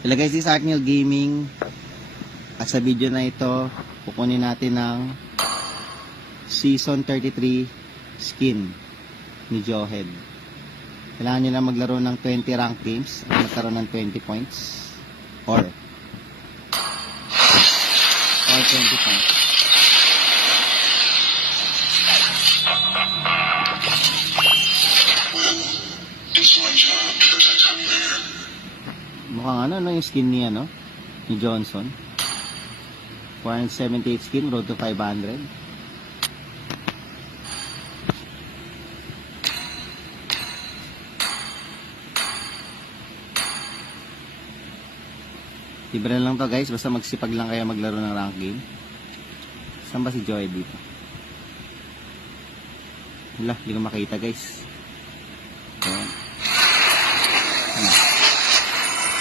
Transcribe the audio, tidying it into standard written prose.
Ilagay si Sarknil Gaming. At sa video na ito, kukunin natin ng Season 33 skin ni Joehead. Kailangan nyo na maglaro ng 20 rank games at magkaroon ng 20 points or 20 points. Mukhang ano yung skin niya, no? Ni Johnson. 478 skin, road to 500. Libre lang to guys, basta magsipag lang kayo maglaro ng rank game. Saan ba si Joy dito? Wala, hindi ko makita guys.